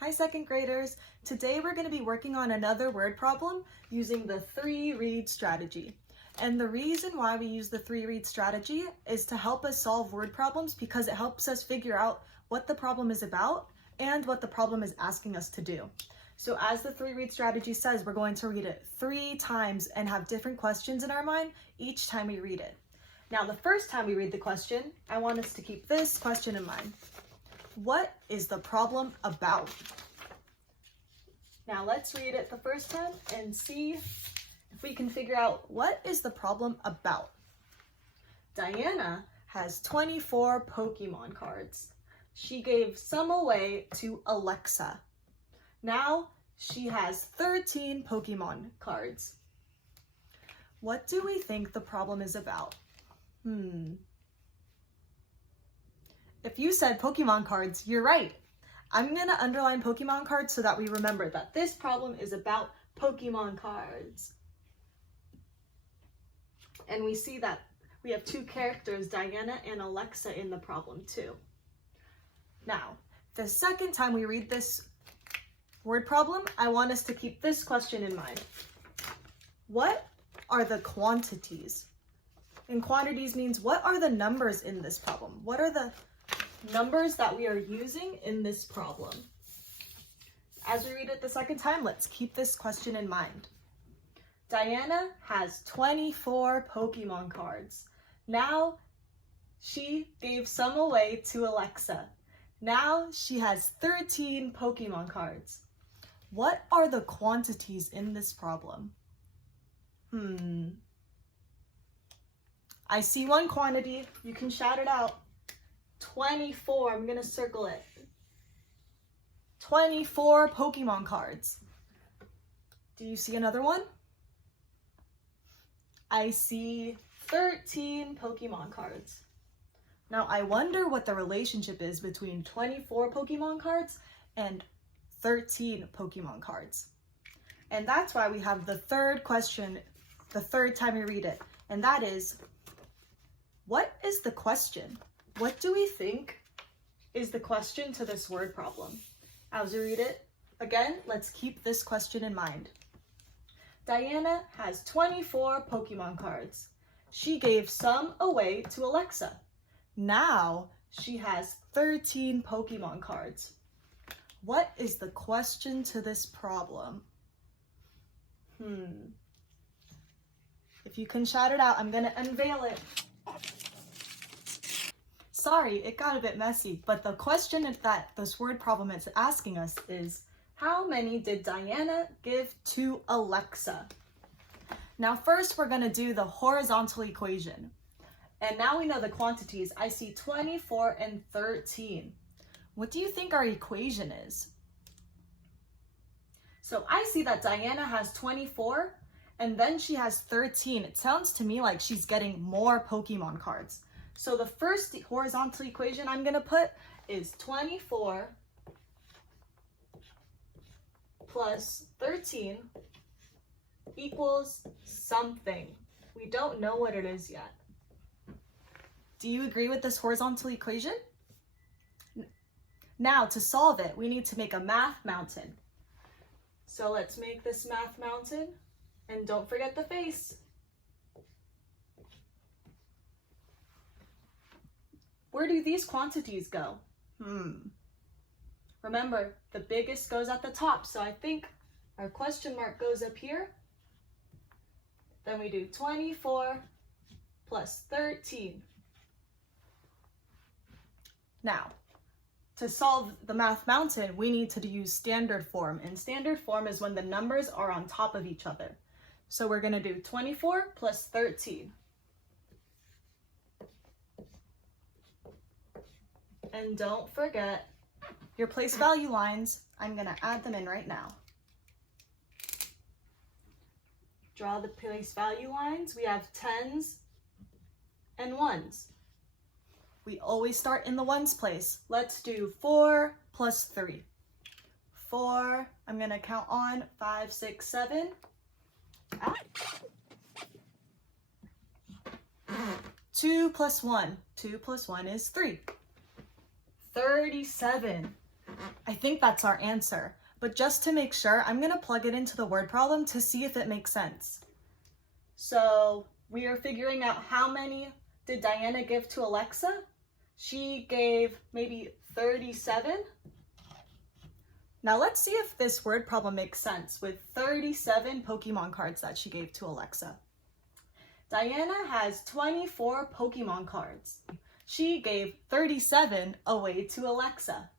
Hi second graders! Today we're going to be working on another word problem using the 3-read strategy. And the reason why we use the 3-read strategy is to help us solve word problems because it helps us figure out what the problem is about and what the problem is asking us to do. So as the 3-read strategy says, we're going to read it 3 times and have different questions in our mind each time we read it. Now the first time we read the question, I want us to keep this question in mind. What is the problem about? Now let's read it the first time and see if we can figure out what is the problem about. Diana has 24 Pokemon cards. She gave some away to Alexa. Now she has 13 Pokemon cards. What do we think the problem is about? If you said Pokemon cards, you're right. I'm going to underline Pokemon cards so that we remember that this problem is about Pokemon cards. And we see that we have 2 characters, Diana and Alexa, in the problem too. Now, the second time we read this word problem, I want us to keep this question in mind. What are the quantities? And quantities means what are the numbers in this problem? What are the numbers that we are using in this problem? As we read it the second time, let's keep this question in mind. Diana has 24 Pokemon cards. Now she gave some away to Alexa. Now she has 13 Pokemon cards. What are the quantities in this problem? I see one quantity. You can shout it out. 24, I'm gonna circle it. 24 Pokemon cards. Do you see another one? I see 13 Pokemon cards. Now I wonder what the relationship is between 24 Pokemon cards and 13 Pokemon cards. And that's why we have the third question, the third time we read it. And that is, what is the question? What do we think is the question to this word problem? As we read it, again, let's keep this question in mind. Diana has 24 Pokemon cards. She gave some away to Alexa. Now she has 13 Pokemon cards. What is the question to this problem? If you can shout it out, I'm gonna unveil it. Sorry, it got a bit messy, but the question that this word problem is asking us is, how many did Diana give to Alexa? Now first we're gonna do the horizontal equation. And now we know the quantities. I see 24 and 13. What do you think our equation is? So I see that Diana has 24 and then she has 13. It sounds to me like she's getting more Pokemon cards. So the first horizontal equation I'm gonna put is 24 plus 13 equals something. We don't know what it is yet. Do you agree with this horizontal equation? Now to solve it, we need to make a math mountain. So let's make this math mountain, and don't forget the face. Where do these quantities go? Remember, the biggest goes at the top, so I think our question mark goes up here. Then we do 24 plus 13. Now, to solve the math mountain, we need to use standard form, and standard form is when the numbers are on top of each other. So we're gonna do 24 plus 13. And don't forget your place value lines. I'm gonna add them in right now. Draw the place value lines. We have 10s and 1s. We always start in the ones place. Let's do 4 plus 3. 4, I'm gonna count on 5, 6, 7. 2 plus 1. 2 plus 1 is 3. 37. I think that's our answer. But just to make sure, I'm going to plug it into the word problem to see if it makes sense. So we are figuring out how many did Diana give to Alexa? She gave maybe 37. Now let's see if this word problem makes sense with 37 Pokemon cards that she gave to Alexa. Diana has 24 Pokemon cards. She gave 37 away to Alexa.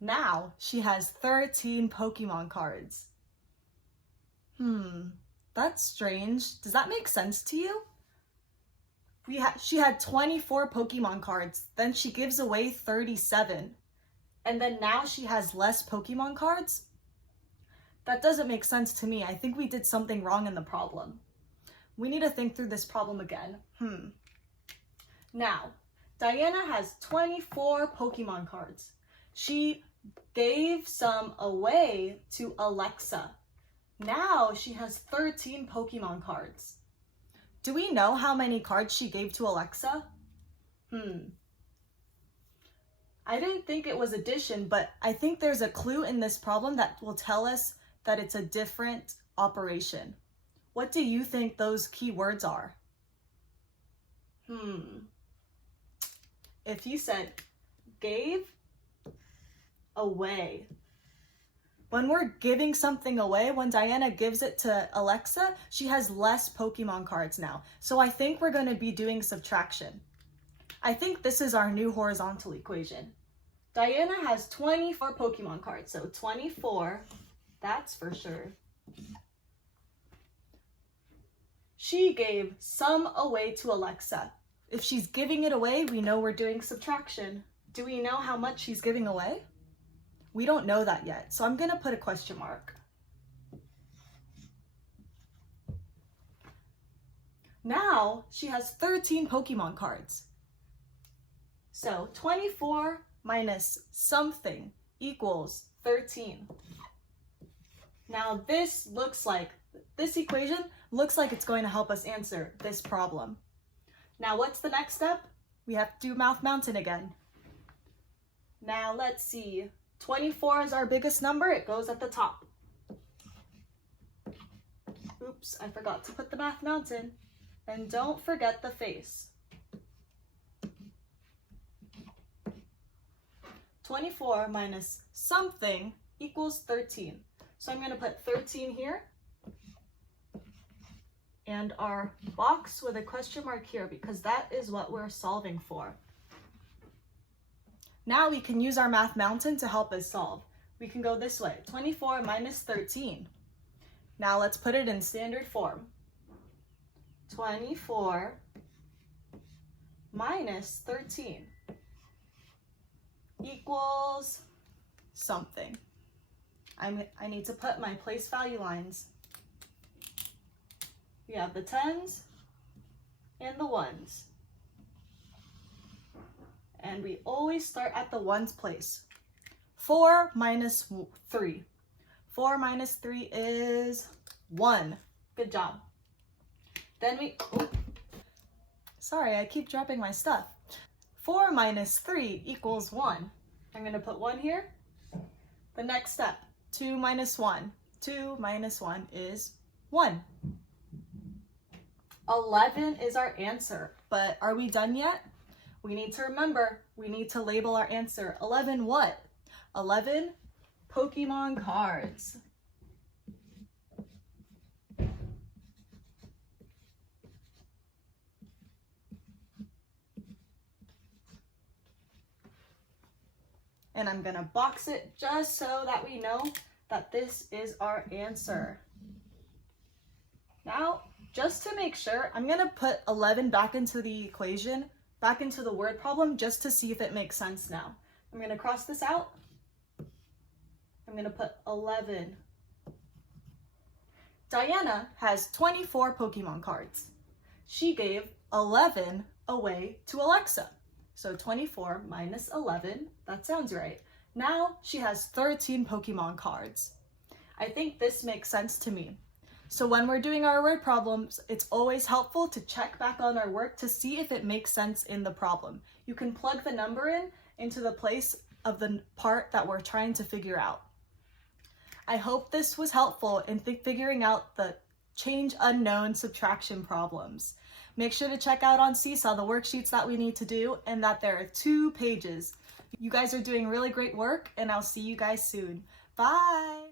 Now she has 13 Pokemon cards. That's strange. Does that make sense to you? She had 24 Pokemon cards, then she gives away 37. And then now she has less Pokemon cards? That doesn't make sense to me. I think we did something wrong in the problem. We need to think through this problem again. Now, Diana has 24 Pokemon cards. She gave some away to Alexa. Now she has 13 Pokemon cards. Do we know how many cards she gave to Alexa? I didn't think it was addition, but I think there's a clue in this problem that will tell us that it's a different operation. What do you think those key words are? If you said gave away. When we're giving something away, when Diana gives it to Alexa, she has less Pokemon cards now. So I think we're going to be doing subtraction. I think this is our new horizontal equation. Diana has 24 Pokemon cards, so 24, that's for sure. She gave some away to Alexa. If she's giving it away, we know we're doing subtraction. Do we know how much she's giving away? We don't know that yet, so I'm going to put a question mark. Now she has 13 Pokemon cards. So 24 minus something equals 13. Now this equation looks like it's going to help us answer this problem. Now what's the next step? We have to do Math Mountain again. Now let's see. 24 is our biggest number. It goes at the top. Oops, I forgot to put the Math Mountain. And don't forget the face. 24 minus something equals 13. So I'm going to put 13 here. And our box with a question mark here because that is what we're solving for. Now we can use our Math Mountain to help us solve. We can go this way, 24 minus 13. Now let's put it in standard form. 24 minus 13 equals something. I need to put my place value lines. We have the tens and the ones. And we always start at the ones place. 4 minus 3. 4 minus 3 is 1. Good job. Then sorry, I keep dropping my stuff. 4 minus 3 equals 1. I'm going to put 1 here. The next step, 2 minus 1. 2 minus 1 is 1. 11 is our answer, but are we done yet? We need to remember, we need to label our answer. 11 what? 11 Pokemon cards. And I'm gonna box it just so that we know that this is our answer. Now, just to make sure, I'm gonna put 11 back into the equation, back into the word problem, just to see if it makes sense now. I'm gonna cross this out. I'm gonna put 11. Diana has 24 Pokemon cards. She gave 11 away to Alexa. So 24 minus 11, that sounds right. Now she has 13 Pokemon cards. I think this makes sense to me. So when we're doing our word problems, it's always helpful to check back on our work to see if it makes sense in the problem. You can plug the number into the place of the part that we're trying to figure out. I hope this was helpful in figuring out the change unknown subtraction problems. Make sure to check out on Seesaw the worksheets that we need to do and that there are 2 pages. You guys are doing really great work, and I'll see you guys soon. Bye!